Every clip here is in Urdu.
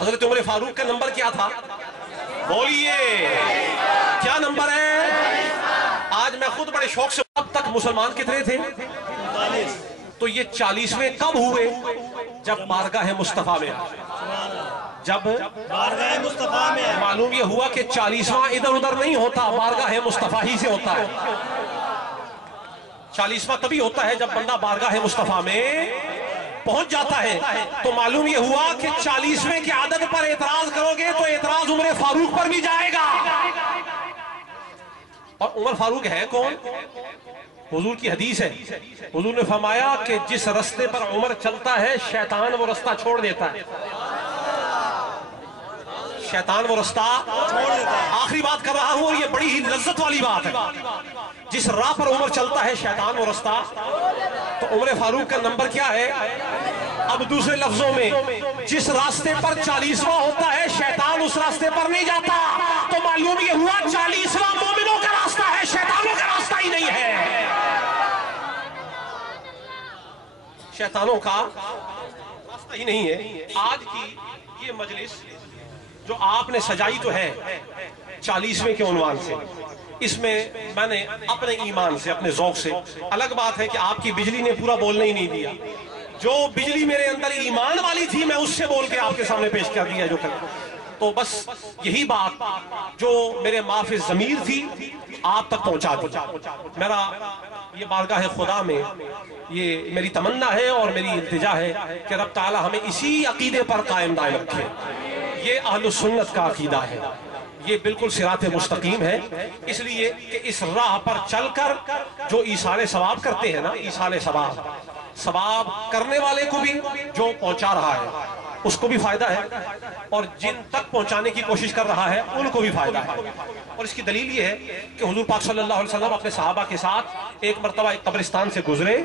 حضرت عمر فاروق کا نمبر کیا تھا؟ بولیے کیا نمبر ہے؟ آج میں خود بڑے شوق سے، اب تک مسلمان کتنے تھے؟ 40۔ تو یہ 40ویں کب ہوئے؟ جب بارگاہ مصطفیٰ میں جب بارگاہ مصطفیٰ میں معلوم یہ ہوا کہ 40واں ادھر ادھر نہیں ہوتا، بارگاہ مصطفیٰ ہی سے ہوتا ہے۔ 40واں تبھی ہوتا ہے جب بندہ بارگاہ مصطفیٰ میں پہنچ جاتا ہے۔ تو معلوم یہ ہوا کہ 40ویں کی عدد پر اعتراض کرو گے تو اعتراض عمر فاروق پر بھی جائے گا۔ اور عمر فاروق ہے کون؟ حضور کی حدیث ہے، حضور نے فرمایا کہ جس رستے پر عمر چلتا ہے شیطان وہ رستہ چھوڑ دیتا ہے۔ شیطان وہ رستہ چھوڑ دیتا ہے۔ آخری بات کر رہا ہوں اور یہ بڑی ہی لذت والی بات ہے۔ جس راہ پر عمر چلتا ہے شیطان وہ رستہ، تو عمر فاروق کا نمبر کیا ہے؟ اب دوسرے لفظوں میں جس راستے پر 40واں ہوتا ہے شیطان اس راستے پر نہیں جاتا، تو معلوم یہ ہوا 40واں مومنوں کا راستہ ہے، شیطانوں کا راستہ ہی نہیں ہے۔ شیطانوں کا راستہ ہی نہیں ہے۔ آج کی یہ مجلس جو آپ نے سجائی تو ہے 40ویں کے عنوان سے، اس میں میں نے اپنے ایمان سے، اپنے ذوق سے، الگ بات ہے کہ آپ کی بجلی نے پورا بولنے ہی نہیں دیا، جو بجلی میرے اندر ایمان والی تھی میں اس سے بول کے آپ کے سامنے پیش کر دیا جو کر، تو بس یہی بات جو میرے معاف ضمیر تھی آپ تک پہنچا دی۔ میرا یہ بارگاہ خدا میں یہ میری تمنا ہے اور میری التجا ہے کہ رب تعالی ہمیں اسی عقیدے پر قائم دائم رکھے۔ یہ اہل السنت کا عقیدہ ہے، یہ بالکل صراط مستقیم ہے، اس لیے کہ اس راہ پر چل کر جو ایصال ثواب کرتے ہیں نا، ایصال ثواب کرنے والے کو بھی جو پہنچا رہا ہے اس کو بھی فائدہ ہے، اور جن تک پہنچانے کی کوشش کر رہا ہے ان کو بھی فائدہ ہے۔ اور اس کی دلیل یہ ہے کہ حضور پاک صلی اللہ علیہ وسلم اپنے صحابہ کے ساتھ ایک مرتبہ ایک قبرستان سے گزرے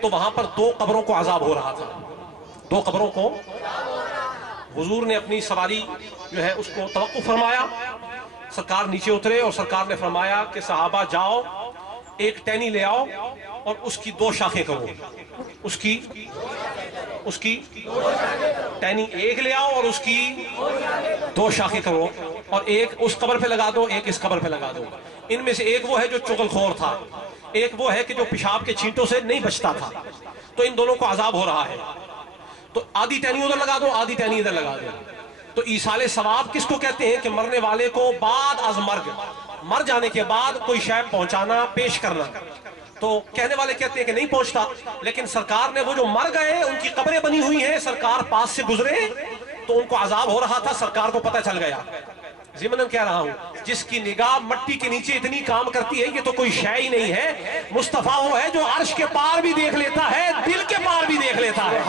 تو وہاں پر 2 قبروں کو عذاب ہو رہا تھا، 2 قبروں کو حضور نے اپنی سواری جو ہے اس کو توقف فرمایا، سرکار نیچے اترے اور سرکار نے فرمایا کہ صحابہ جاؤ ایک ٹہنی لے آؤ اور اس کی 2 شاخیں کرو، اس کی ٹہنی ایک لے آؤ اور اس کی 2 شاخیں کرو، اور ایک اس قبر پہ لگا دو، ایک اس قبر پہ لگا دو۔ ان میں سے ایک وہ ہے جو چغل خور تھا، ایک وہ ہے کہ جو پیشاب کے چھینٹوں سے نہیں بچتا تھا، تو ان دونوں کو عذاب ہو رہا ہے، تو آدھی ٹہنی ادھر لگا دو، آدھی ٹہنی ادھر لگا دو۔ تو ایصال ثواب کس کو کہتے ہیں؟ کہ مرنے والے کو بعد از مرگ، مر جانے کے بعد کوئی شے پہنچانا، پیش کرنا۔ تو کہنے والے کہتے ہیں کہ نہیں پہنچتا، لیکن سرکار نے وہ جو مر گئے ان کی قبریں بنی ہوئی ہیں، سرکار پاس سے گزرے تو ان کو عذاب ہو رہا تھا، سرکار کو پتہ چل گیا۔ ضمناً کہہ رہا ہوں، جس کی نگاہ مٹی کے نیچے اتنی کام کرتی ہے یہ تو کوئی شے ہی نہیں ہے، مصطفیٰ وہ ہے جو عرش کے پار بھی دیکھ لیتا ہے، دل کے پار بھی دیکھ لیتا ہے۔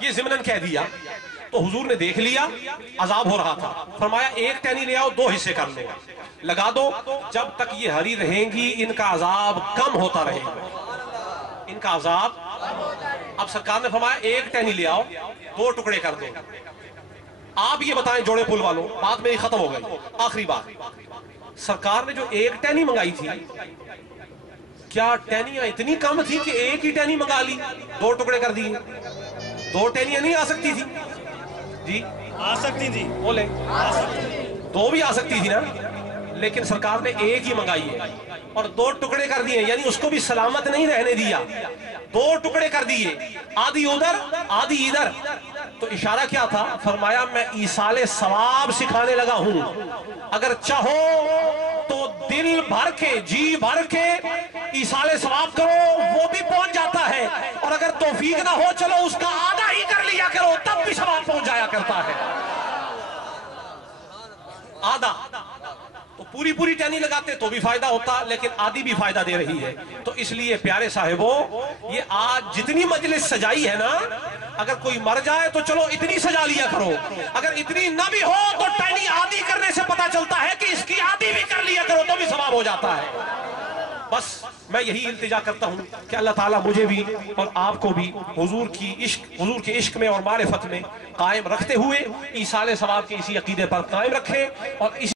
یہ ضمناً کہہ دیا تو حضور نے دیکھ لیا عذاب ہو رہا تھا، فرمایا ایک ٹہنی لے آؤ، 2 حصے کر لو، لگا دو، جب تک یہ ہری رہیں گی ان کا عذاب کم ہوتا رہے گا، ان کا عذاب۔ اب سرکار نے فرمایا ایک ٹہنی لے آؤ، 2 ٹکڑے کر دو۔ آپ یہ بتائیں جوڑے پل والوں، بات میری ختم ہو گئی، آخری بات، سرکار نے جو ایک ٹہنی منگائی تھی، کیا ٹہنیاں اتنی کم تھی کہ ایک ہی ٹہنی منگا لی، 2 ٹکڑے کر دیے؟ 2 ٹہنیاں نہیں آ سکتی تھی؟ جی آ سکتی تھی، بولیں، 2 بھی آ سکتی تھی نا، لیکن سرکار نے ایک ہی منگائی ہے اور 2 ٹکڑے کر دیے، یعنی اس کو بھی سلامت نہیں رہنے دیا، 2 ٹکڑے کر دیے، آدھی ادھر آدھی ادھر۔ تو اشارہ کیا تھا؟ فرمایا میں ایصال ثواب سکھانے لگا ہوں، اگر چاہو تو دل بھر کے، جی بھر کے ایصال ثواب کرو، وہ بھی پہنچ جاتا ہے، اور اگر توفیق نہ ہو چلو اس کا آدھا ہی کر لیا کرو، تب بھی ثواب پہنچ جایا کرتا ہے، آدھا۔ تو پوری ٹہنی لگاتے تو بھی فائدہ ہوتا، لیکن آدھی بھی فائدہ دے رہی ہے۔ تو اس لیے پیارے صاحبوں، یہ آج جتنی مجلس سجائی ہے نا، اگر کوئی مر جائے تو چلو اتنی سجا لیا کرو، اگر اتنی نہ بھی ہو تو ٹہنی آدھی کرنے سے پتا چلتا ہے کہ اس کی آدھی بھی کر لیا کرو تو بھی ثواب ہو جاتا ہے۔ بس میں یہی التجا کرتا ہوں کہ اللہ تعالیٰ مجھے بھی اور آپ کو بھی حضور کے عشق میں اور معرفت میں قائم رکھتے ہوئے ایصال ثواب کے اسی عقیدے پر قائم رکھے، اور